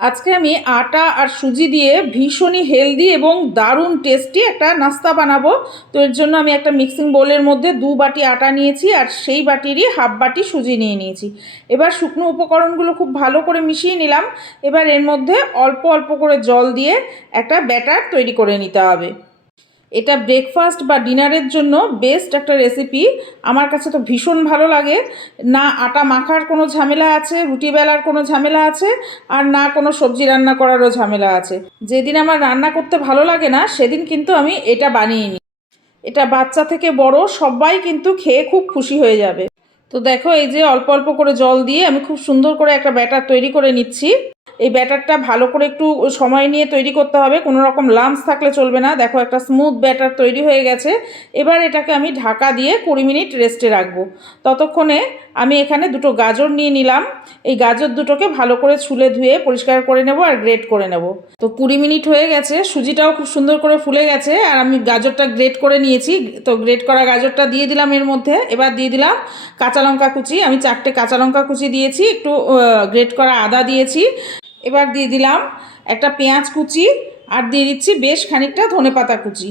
আজকে আমি আটা আর সুজি দিয়ে ভীষণই হেলদি এবং দারুণ টেস্টি একটা নাস্তা বানাবো। তো এর জন্য আমি একটা মিক্সিং বোলের মধ্যে দু বাটি আটা নিয়েছি আর সেই বাটিরই হাফ বাটি সুজি নিয়ে নিয়েছি। এবার শুকনো উপকরণগুলো খুব ভালো করে মিশিয়ে নিলাম। এবার এর মধ্যে অল্প অল্প করে জল দিয়ে একটা ব্যাটার তৈরি করে নিতে হবে। এটা ব্রেকফাস্ট বা ডিনারের জন্য বেস্ট একটা রেসিপি আমার কাছে তো ভীষণ ভালো লাগে। না আটা মাখার কোনো ঝামেলা আছে, রুটি বেলার কোনো ঝামেলা আছে, আর না কোনো সবজি রান্না করারও ঝামেলা আছে। যেদিন আমার রান্না করতে ভালো লাগে না, সেদিন কিন্তু আমি এটা বানিয়ে নিই। এটা বাচ্চা থেকে বড়, সবাই কিন্তু খেয়ে খুব খুশি হয়ে যাবে। তো দেখো এই যে অল্প অল্প করে জল দিয়ে আমি খুব সুন্দর করে একটা ব্যাটার তৈরি করে নিচ্ছি। এই ব্যাটারটা ভালো করে একটু সময় নিয়ে তৈরি করতে হবে। কোনো রকম লাম্পস থাকলে চলবে না। দেখো, একটা স্মুথ ব্যাটার তৈরি হয়ে গেছে। এবার এটাকে আমি ঢাকা দিয়ে কুড়ি মিনিট রেস্টে রাখব। ততক্ষণে আমি এখানে দুটো গাজর নিয়ে নিলাম। এই গাজর দুটোকে ভালো করে ছুলে ধুয়ে পরিষ্কার করে নেব আর গ্রেট করে নেব। তো কুড়ি মিনিট হয়ে গেছে। সুজিটাও খুব সুন্দর করে ফুলে গেছে। আর আমি গাজরটা গ্রেট করে নিয়েছি। তো গ্রেট করা গাজরটা দিয়ে দিলাম এর মধ্যে। এবার দিয়ে দিলাম কাঁচা লঙ্কা কুচি। আমি চারটে কাঁচা লঙ্কা কুচি দিয়েছি। একটু গ্রেট করা আদা দিয়েছি। এবার দিয়ে দিলাম একটা পেঁয়াজ কুচি আর দিয়ে দিচ্ছি বেশ খানিকটা ধনে পাতা কুচি।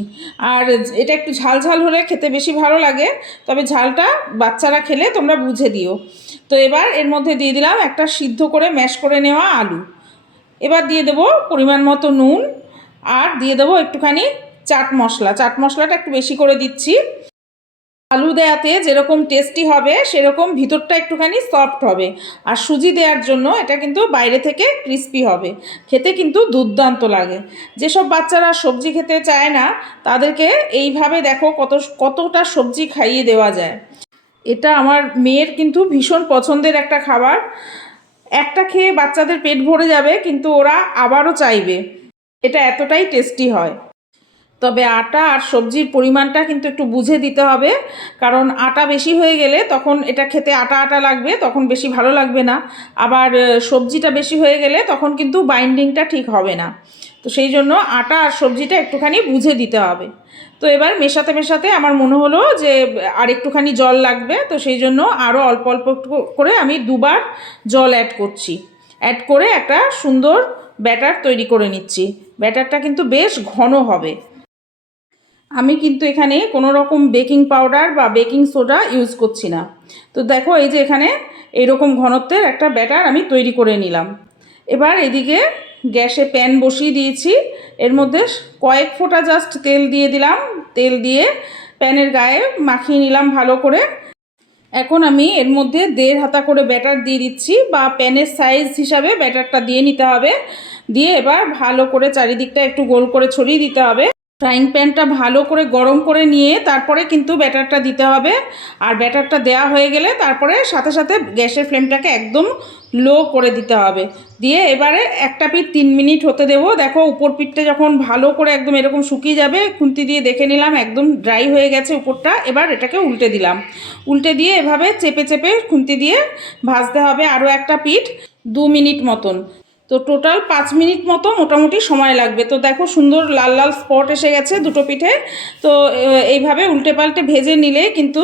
আর এটা একটু ঝাল ঝাল হলে খেতে বেশি ভালো লাগে, তবে ঝালটা বাচ্চারা খেলে তোমরা বুঝে দিও। তো এবার এর মধ্যে দিয়ে দিলাম একটা সিদ্ধ করে ম্যাশ করে নেওয়া আলু। এবার দিয়ে দেবো পরিমাণ মতো নুন আর দিয়ে দেবো একটুখানি চাট মশলা। চাট মশলাটা একটু বেশি করে দিচ্ছি। আলু দেয়াতে যেরকম টেস্টি হবে, সেরকম ভিতরটা একটুখানি সফট হবে। আর সুজি দেওয়ার জন্য এটা কিন্তু বাইরে থেকে ক্রিস্পি হবে। খেতে কিন্তু দুর্দান্ত লাগে। যেসব বাচ্চারা সবজি খেতে চায় না, তাদেরকে এইভাবে দেখো কত, কতটা সবজি খাইয়ে দেওয়া যায়। এটা আমার মেয়ের কিন্তু ভীষণ পছন্দের একটা খাবার। একটা খেয়ে বাচ্চাদের পেট ভরে যাবে, কিন্তু ওরা আবারও চাইবে। এটা এতটাই টেস্টি হয়। তবে আটা আর সবজির পরিমাণটা কিন্তু একটু বুঝে দিতে হবে। কারণ আটা বেশি হয়ে গেলে তখন এটা খেতে আটা আটা লাগবে, তখন বেশি ভালো লাগবে না। আবার সবজিটা বেশি হয়ে গেলে তখন কিন্তু বাইন্ডিংটা ঠিক হবে না। তো সেই জন্য আটা আর সবজিটা একটুখানি বুঝে দিতে হবে। তো এবার মেশাতে মেশাতে আমার মনে হলো যে আর একটুখানি জল লাগবে। তো সেই জন্য আরও অল্প অল্প করে আমি দুবার জল অ্যাড করছি। অ্যাড করে একটা সুন্দর ব্যাটার তৈরি করে নিচ্ছি। ব্যাটারটা কিন্তু বেশ ঘন হবে। আমি কিন্তু এখানে কোনো রকম বেকিং পাউডার বা বেকিং সোডা ইউজ করছি না। তো দেখো এই যে এখানে এইরকম ঘনত্বের একটা ব্যাটার আমি তৈরি করে নিলাম। এবার এদিকে গ্যাসে প্যান বসিয়ে দিয়েছি। এর মধ্যে কয়েক ফোঁটা জাস্ট তেল দিয়ে দিলাম। তেল দিয়ে প্যানের গায়ে মাখিয়ে নিলাম ভালো করে। এখন আমি এর মধ্যে দেড় হাতা করে ব্যাটার দিয়ে দিচ্ছি বা প্যানের সাইজ হিসাবে ব্যাটারটা দিয়ে নিতে হবে। দিয়ে এবার ভালো করে চারিদিকটা একটু গোল করে ছড়িয়ে দিতে হবে। ফ্রাইং প্যানটা ভালো করে গরম করে নিয়ে তারপরে কিন্তু ব্যাটারটা দিতে হবে। আর ব্যাটারটা দেওয়া হয়ে গেলে তারপরে সাথে সাথে গ্যাসের ফ্লেমটাকে একদম লো করে দিতে হবে। দিয়ে এবারে একটা পিঠ তিন মিনিট হতে দেবো। দেখো উপর পিঠটা যখন ভালো করে একদম এরকম শুকিয়ে যাবে, খুন্তি দিয়ে দেখে নিলাম একদম ড্রাই হয়ে গেছে উপরটা। এবার এটাকে উল্টে দিলাম। উল্টে দিয়ে এভাবে চেপে চেপে খুন্তি দিয়ে ভাজতে হবে আরও একটা পিঠ দু মিনিট মতন। তো টোটাল পাঁচ মিনিট মতো মোটামুটি সময় লাগবে। তো দেখো সুন্দর লাল লাল স্পট এসে গেছে দুটো পিঠে। তো এইভাবে উল্টে পাল্টে ভেজে নিলে কিন্তু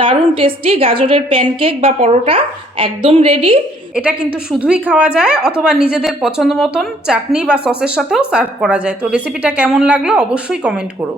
দারুণ টেস্টি গাজরের প্যানকেক বা পরোটা একদম রেডি এটা কিন্তু শুধুই খাওয়া যায় অথবা নিজেদের পছন্দ মতন চাটনি বা সসের সাথেও সার্ভ করা যায়। তো রেসিপিটা কেমন লাগল অবশ্যই কমেন্ট করো।